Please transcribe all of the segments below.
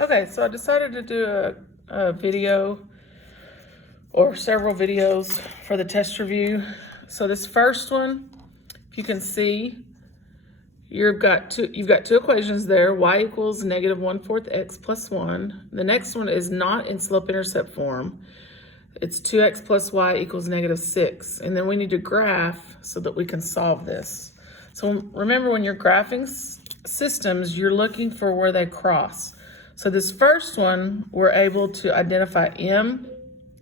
Okay, so I decided to do a video or several videos for the test review. So this first one, if you can see, you've got two equations there. Y equals negative 1/4 x plus 1. The next one is not in slope-intercept form. It's 2x plus y equals -6. And then we need to graph so that we can solve this. So remember, when you're graphing systems, you're looking for where they cross. So this first one, we're able to identify m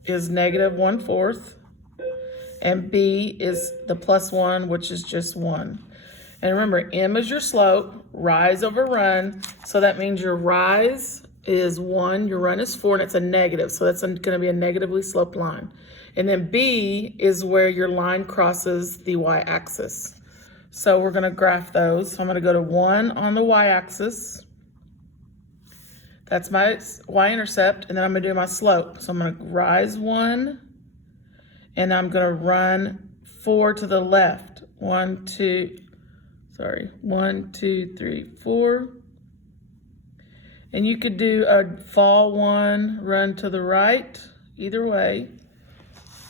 is negative 1/4, and b is the plus 1, which is just 1. And remember, m is your slope, rise over run. So that means your rise is 1, your run is 4, and it's a negative. So that's going to be a negatively sloped line. And then b is where your line crosses the y-axis. So we're going to graph those. So I'm going to go to 1 on the y-axis. That's my y-intercept, and then I'm going to do my slope. So I'm going to rise 1, and I'm going to run 4 to the left. 1, 2, 3, 4. And you could do a fall 1, run to the right, either way.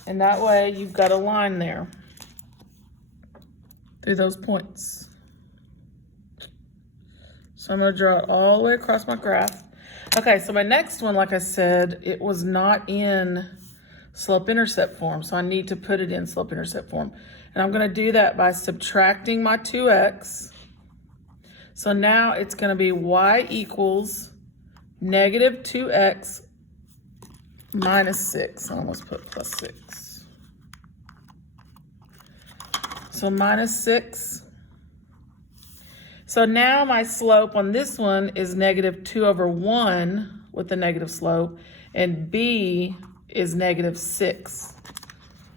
And that way you've got a line there through those points. So I'm going to draw it all the way across my graph. Okay, so my next one, like I said, it was not in slope-intercept form, so I need to put it in slope-intercept form. And I'm going to do that by subtracting my 2x. So now it's going to be y equals negative 2x minus 6. I almost put plus 6. So minus 6. So now my slope on this one is negative 2/1 with the negative slope, and b is -6.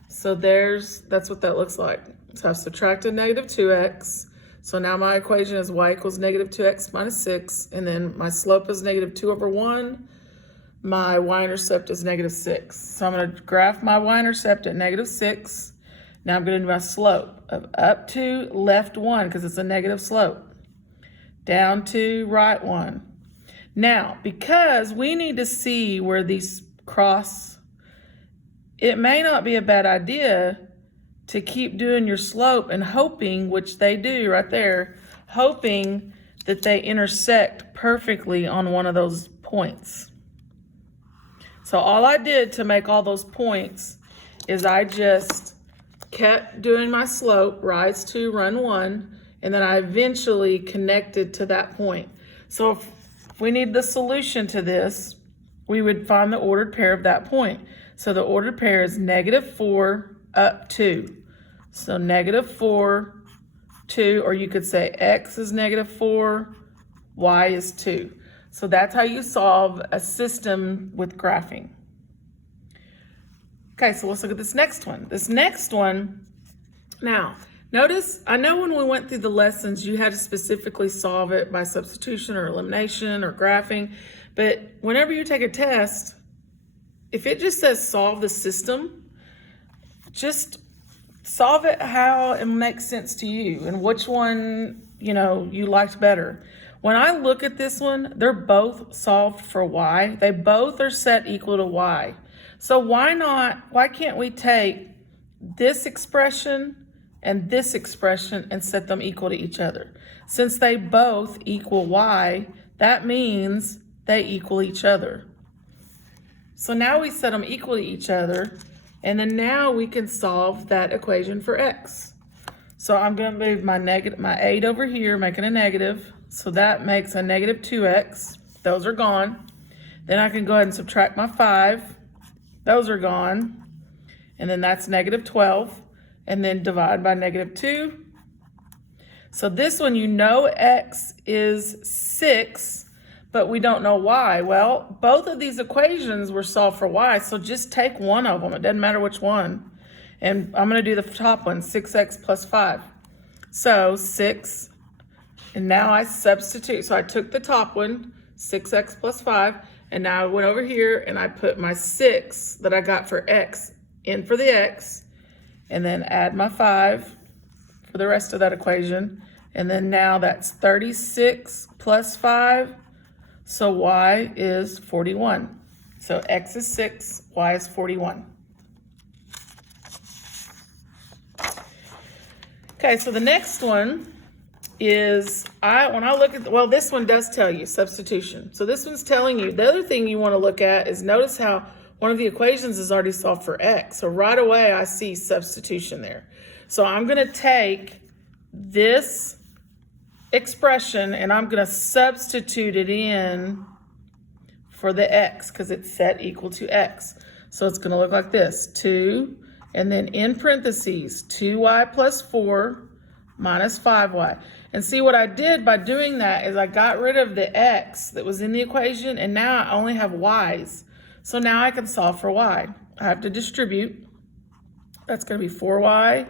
So that's what that looks like. So I've subtracted negative 2x. So now my equation is y equals negative 2x minus 6, and then my slope is negative 2/1. My y-intercept is -6. So I'm going to graph my y-intercept at -6. Now I'm going to do my slope of up to left 1 because it's a negative slope. Down to right 1. Now, because we need to see where these cross, it may not be a bad idea to keep doing your slope and hoping, which they do right there, hoping that they intersect perfectly on one of those points. So all I did to make all those points is I just kept doing my slope, rise 2, run 1, and then I eventually connected to that point. So if we need the solution to this, we would find the ordered pair of that point. So the ordered pair is -4 up 2. So -4, 2, or you could say x is -4, y is 2. So that's how you solve a system with graphing. Okay, so let's look at this next one. This next one, now, notice, I know when we went through the lessons, you had to specifically solve it by substitution or elimination or graphing, but whenever you take a test, if it just says solve the system, just solve it how it makes sense to you and which one, you liked better. When I look at this one, they're both solved for y. They both are set equal to y. So why can't we take this expression and this expression and set them equal to each other? Since they both equal y, that means they equal each other. So now we set them equal to each other, and then now we can solve that equation for x. So I'm going to move my 8 over here, making a negative. So that makes a -2x. Those are gone. Then I can go ahead and subtract my 5. Those are gone. And then that's -12. And then divide by -2. So this one, x is 6, but we don't know y. Well, both of these equations were solved for y, so just take one of them. It doesn't matter which one. And I'm going to do the top one, 6x plus 5. So 6, and now I substitute. So I took the top one, 6x plus 5, and now I went over here and I put my 6 that I got for x in for the x, and then add my 5 for the rest of that equation. And then now that's 36 plus 5. So y is 41. So x is 6, y is 41. Okay, so the next one is, when I look at, well, this one does tell you substitution. So this one's telling you, the other thing you want to look at is notice how one of the equations is already solved for x. So right away I see substitution there. So I'm going to take this expression and I'm going to substitute it in for the x because it's set equal to x. So it's going to look like this, 2, and then in parentheses, 2y plus 4 minus 5y. And see what I did by doing that is I got rid of the x that was in the equation and now I only have y's. So now I can solve for y. I have to distribute. That's going to be 4y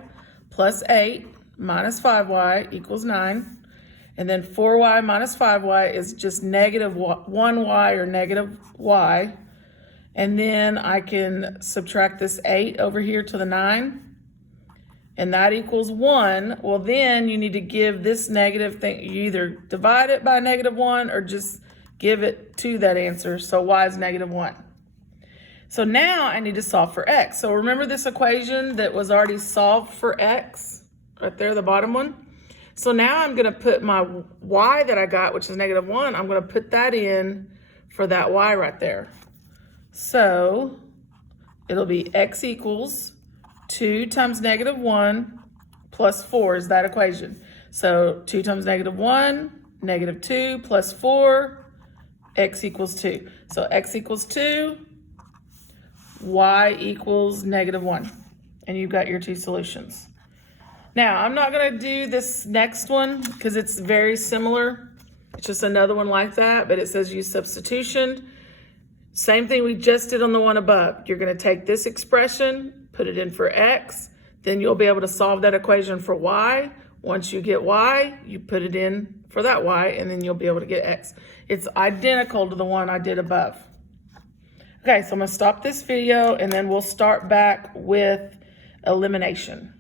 plus 8 minus 5y equals 9. And then 4y minus 5y is just negative 1y or negative y. And then I can subtract this 8 over here to the 9. And that equals 1. Well, then you need to give this negative thing, you either divide it by negative 1 or just give it to that answer. So y is negative 1. So now I need to solve for x. So remember this equation that was already solved for x? Right there, the bottom one? So now I'm going to put my y that I got, which is negative 1, I'm going to put that in for that y right there. So it'll be x equals 2 times negative 1 plus 4 is that equation. So 2 times negative 1, negative 2 plus 4, x equals 2. So x equals 2, y equals negative 1. And you've got your two solutions. Now, I'm not going to do this next one because it's very similar. It's just another one like that, but it says use substitution. Same thing we just did on the one above. You're going to take this expression, put it in for x, then you'll be able to solve that equation for y. Once you get y, you put it in for that y, and then you'll be able to get x. It's identical to the one I did above. Okay, so I'm going to stop this video, and then we'll start back with elimination.